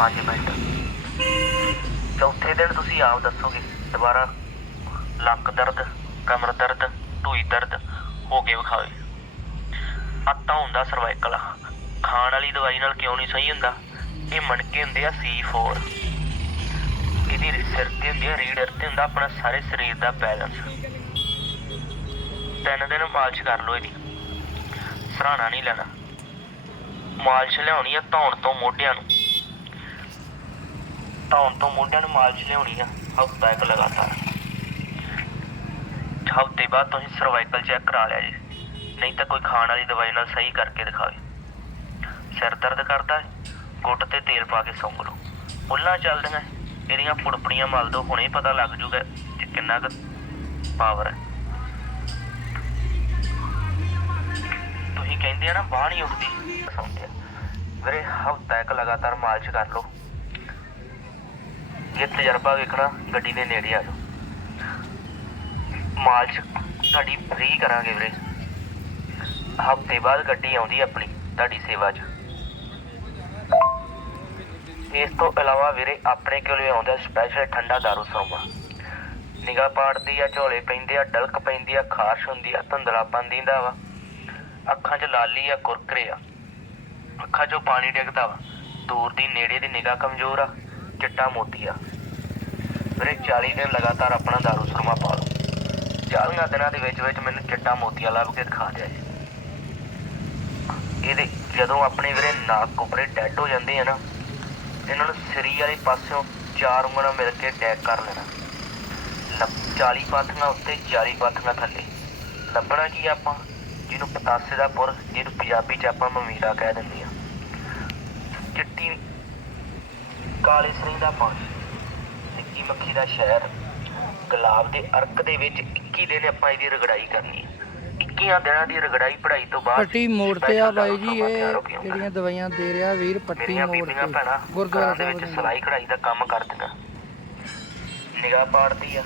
5 minute. ਚੌਥੇ ਦਿਨ ਤੁਸੀਂ ਆਪ ਦੱਸੋਗੇ, ਦੁਬਾਰਾ ਲੱਕ ਦਰਦ, ਕਮਰ ਦਰਦ, ਢੂਈ ਦਰਦ ਹੋ ਕੇ ਵਿਖਾਵੇ। ਅੱਤਾ ਹੁੰਦਾ ਸਰਵਾਈਕਲ ਖਾਣ ਵਾਲੀ ਦਵਾਈ ਨਾਲ ਕਿਉਂ ਨਹੀਂ ਸਹੀ ਹੁੰਦਾ? ਇਹ ਮਣਕੇ ਹੁੰਦੇ ਆ C4 ਇਹਦੀ ਸਿਰ ਤੇ ਹੁੰਦੀ ਆ ਰੀਡਰ ਤੇ ਹੁੰਦਾ ਆਪਣਾ ਸਾਰੇ ਸਰੀਰ ਦਾ ਬੈਲੈਂਸ ਤਿੰਨ ਦਿਨ ਮਾਲਸ਼ ਕਰ ਲਓ ਇਹਦੀ। ਸਰਾਣਾ ਨਹੀਂ ਲੈਣਾ। ਮਾਲਸ਼ ਲਿਆਉਣੀ ਆ ਧੌਣ ਤੋਂ ਮੋਢਿਆਂ ਨੂੰ। ਧੌਣ ਤੋਂ ਮੋਢਿਆਂ ਨੂੰ ਮਾਲਿਸ਼ ਲਿਆਉਣੀ ਆ। ਹਫ਼ਤਾ ਇੱਕ ਲਗਾਤਾਰ। ਹਫ਼ਤੇ ਬਾਅਦ ਤੁਸੀਂ ਸਰਵਾਈਕਲ ਚੈੱਕ ਕਰਾ ਲਿਆ ਜੀ। ਨਹੀਂ ਤਾਂ ਕੋਈ ਖਾਣ ਵਾਲੀ ਦਵਾਈ ਨਾਲ ਸਹੀ ਕਰਕੇ ਦਿਖਾਵੇ। ਸਿਰ ਦਰਦ ਕਰਦਾ ਹੈ, ਗੁੱਟ ਤੇ ਤੇਲ ਪਾ ਕੇ ਸੌਂ ਲਓ। ਉੱਲਾਂ ਚੱਲਦੀਆਂ ਇਹਦੀਆਂ ਪੁੜਪੜੀਆਂ ਮਲ ਦੋ, ਹੁਣੇ ਪਤਾ ਲੱਗ ਜੂਗਾ ਕਿ ਕਿੰਨਾ ਕੁ ਪਾਵਰ ਹੈ। ਤੁਸੀਂ ਕਹਿੰਦੇ ਆ ਨਾ, ਬਾਹ ਨਹੀਂ ਉੱਠਦੀ। ਸੌਂਦੇ ਵੀਰੇ, ਹਫ਼ਤਾ ਇੱਕ ਲਗਾਤਾਰ ਮਾਲਿਸ਼ ਕਰ ਲਓ। ਇਹ ਤਜਰਬਾ ਵੇਖਣਾ, ਗੱਡੀ ਦੇ ਨੇੜੇ ਆ ਜਾਓ। ਮਾਲਿਸ਼ ਤੁਹਾਡੀ ਫ੍ਰੀ ਕਰਾਂਗੇ ਵੀਰੇ। ਹਫ਼ਤੇ ਬਾਅਦ ਗੱਡੀ ਆਉਂਦੀ ਆਪਣੀ, ਤੁਹਾਡੀ ਸੇਵਾ 'ਚ। ਇਸ ਤੋਂ ਇਲਾਵਾ ਵੀਰੇ, ਆਪਣੇ ਕੋਲੇ ਆਉਂਦਾ ਸਪੈਸ਼ਲ ਠੰਡਾ ਦਾਰੂ ਸਰੋਮਾ ਨਿਗਾਹ ਪਾੜਦੀ ਆ, ਝੋਲੇ ਪੈਂਦੇ ਆ, ਡਲਕ ਪੈਂਦੀ ਆ, ਖਾਰਸ਼ ਹੁੰਦੀ ਆ, ਧੁੰਦਲਾ ਪੰਦੀਂਦਾ ਵਾ। ਅੱਖਾਂ 'ਚ ਲਾਲੀ ਆ, ਕੁਰਕਰੇ ਆ। ਅੱਖਾਂ 'ਚੋਂ ਪਾਣੀ ਡਿੱਗਦਾ ਵਾ। ਦੂਰ ਦੀ ਨੇੜੇ ਦੀ ਨਿਗਾਹ ਕਮਜ਼ੋਰ ਆ। ਚਿੱਟਾ ਮੋਤੀਆ। ਆ ਵੀਰੇ 40 ਦਿਨ ਲਗਾਤਾਰ ਆਪਣਾ ਦਾਰੂ ਸਰੋਮਾ ਪਾ ਲਓ। 40 ਦਿਨਾਂ ਦੇ ਵਿੱਚ ਵਿੱਚ ਮੈਨੂੰ ਚਿੱਟਾ ਮੋਤੀਆ ਲੱਭ ਕੇ ਦਿਖਾ ਦਿਆ ਜੀ। ਇਹਦੇ ਜਦੋਂ ਆਪਣੇ ਵੀਰੇ ਨਾਕ ਕੋਪਰੇ ਡੈੱਡ ਹੋ ਜਾਂਦੇ ਆ ਨਾ, ਇਹਨਾਂ ਨੂੰ ਸਰੀ ਵਾਲੇ ਪਾਸਿਓਂ ਚਾਰ ਉਂਗਲਾਂ ਮਿਲ ਕੇ ਟੈਗ ਕਰ ਲੈਣਾ। ਲੱਭ- 40 ਪਾਥੀਆਂ ਉੱਤੇ 40 ਪਾਥੀਆਂ ਥੱਲੇ। ਲੱਭਣਾ ਕੀ ਆਪਾਂ? ਜਿਹਨੂੰ ਪਤਾਸੇ ਦਾ ਪੁਰ ਜਿਹਨੂੰ ਪੰਜਾਬੀ ਚ ਆਪਾਂ ਮਮੀਰਾ ਕਹਿ ਦਿੰਦੇ ਆ ਚਿੱਟੀ ਕਾਲੇ ਸਰੀ ਦਾ ਪਾਣੀ ਨਿੱਕੀ ਮੱਖੀ ਦਾ ਸ਼ਹਿਰ ਗੁਲਾਬ ਦੇ ਅਰਕ ਦੇ ਵਿੱਚ 21 ਦਿਨ ਆਪਾਂ ਇਹਦੀ ਰਗੜਾਈ ਕਰਨੀ ਹੈ। 21 ਦਿਨਾਂ ਦੀ ਰਗੜਾਈ ਪੜਾਈ ਤੋਂ ਬਾਅਦ ਪੱਟੀ ਮੋੜ ਤੇ ਆ ਬਾਈ ਜੀ ਇਹ। ਜਿਹੜੀਆਂ ਦਵਾਈਆਂ ਦੇ ਰਿਹਾ ਵੀਰ ਪੱਟੀ ਮੋੜ ਤੇ ਗੁਰਦੁਆਰਾ ਦੇ ਵਿੱਚ ਸਿਲਾਈ ਕਢਾਈ ਦਾ ਕੰਮ ਕਰਦੀਆਂ। ਨਿਗਾਹ ਪਾੜਦੀ ਆ।